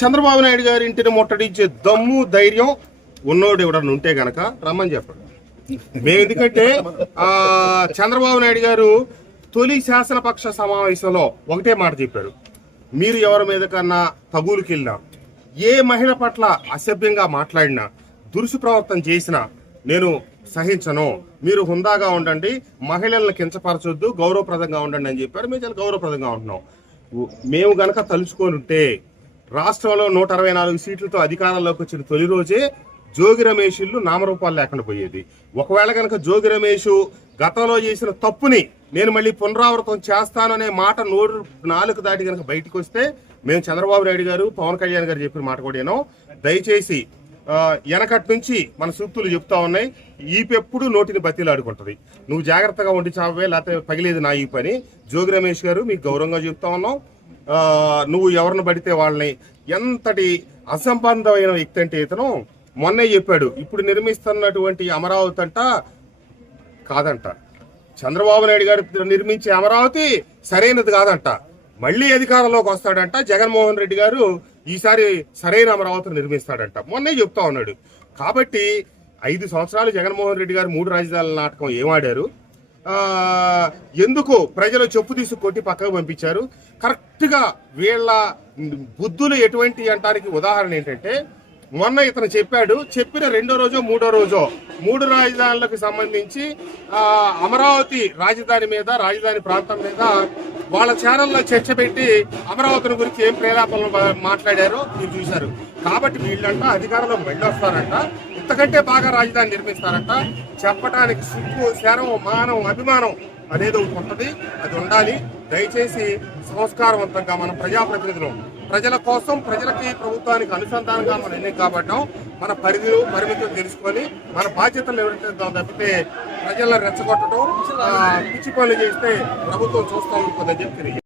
చంద్రబాబు నాయుడు గారి ఇంటిని ముట్టడించే దమ్ము ధైర్యం ఉన్నోడు ఎవడన్నా ఉంటే గనక రమ్మని చెప్పండి. మేము ఎందుకంటే ఆ చంద్రబాబు నాయుడు గారు తొలి శాసనపక్ష సమావేశంలో ఒకటే మాట చెప్పారు. మీరు ఎవరి మీద కన్నా తగులుకి వెళ్ళినా ఏ మహిళ పట్ల అసభ్యంగా మాట్లాడినా దురుసు ప్రవర్తన చేసినా నేను సహించను. మీరు హుందాగా ఉండండి మహిళలను కించపరచొద్దు గౌరవప్రదంగా ఉండండి అని చెప్పారు. మేము చాలా గౌరవప్రదంగా ఉంటున్నాం. మేము గనక తలుచుకొని ఉంటే రాష్ట్రంలో నూట అరవై నాలుగు సీట్లతో అధికారంలోకి వచ్చిన తొలి రోజే జోగి రమేష్ ఇల్లు నామరూపాలు లేకుండా పోయేది. ఒకవేళ కనుక జోగి రమేష్ గతంలో చేసిన తప్పుని నేను మళ్ళీ పునరావృతం చేస్తాననే మాట నోరు నాలుగు దాటి కనుక బయటకు వస్తే మేము చంద్రబాబు నాయుడు గారు పవన్ కళ్యాణ్ గారు చెప్పిన మాట కూడా విన్నాం. దయచేసి వెనకటి నుంచి మన సూక్తులు చెప్తా ఉన్నాయి. ఈపెప్పుడు నోటిని బతిలాడుకుంటుంది. నువ్వు జాగ్రత్తగా ఉండి చావే లేకపోతే పగిలేదు నా ఈ పని. జోగి రమేష్ గారు మీకు గౌరవంగా చెప్తా ఉన్నాం. నువ్వు ఎవరిని పడితే వాళ్ళని ఎంతటి అసంబంధమైన వ్యక్తి అంటే ఇతను? మొన్నే చెప్పాడు ఇప్పుడు నిర్మిస్తున్నటువంటి అమరావతి అంట కాదంట. చంద్రబాబు నాయుడు గారు నిర్మించే అమరావతి సరైనది కాదంట. మళ్ళీ అధికారంలోకి వస్తాడంట. జగన్మోహన్ రెడ్డి గారు ఈసారి సరైన అమరావతిని నిర్మిస్తాడంట. మొన్నే చెప్తా ఉన్నాడు. కాబట్టి ఐదు సంవత్సరాలు జగన్మోహన్ రెడ్డి గారు మూడు రాజధానుల నాటకం ఏమాడారు ఎందుకు ప్రజలు చెప్పు తీసి కొట్టి పక్కకు పంపించారు? కరెక్ట్గా వీళ్ళ బుద్ధులు ఎటువంటి అంటానికి ఉదాహరణ ఏంటంటే మొన్న ఇతను చెప్పాడు చెప్పిన రెండో రోజో మూడో రోజో మూడు రాజధానులకు సంబంధించి అమరావతి రాజధాని మీద రాజధాని ప్రాంతం మీద వాళ్ళ ఛానల్లో చర్చ పెట్టి అమరావతిని గురించి ఏం ప్రేలాపనలు మాట్లాడారో మీరు చూశారు. కాబట్టి వీళ్ళంట అధికారంలో వెళ్ళొస్తారంట. వస్తారంట ఇంతకంటే బాగా రాజధాని నిర్మిస్తారంట. చెప్పడానికి సిగ్గు శరం మానం అభిమానం అనేది ఒకటి ఉంటుంది. అది ఉండాలి. దయచేసి సంస్కారవంతంగా మన ప్రజాప్రతినిధులు ప్రజల కోసం ప్రజలకి ప్రభుత్వానికి అనుసంధానంగా మనం ఎన్నిక కాబట్టం మన పరిధులు పరిమితులు తెలుసుకొని మన బాధ్యతలు ఎవరైతే తప్పితే ప్రజలను రెచ్చగొట్టడం పిచ్చి పనులు చేస్తే ప్రభుత్వం చూస్తూ ఉంటుందని చెప్పి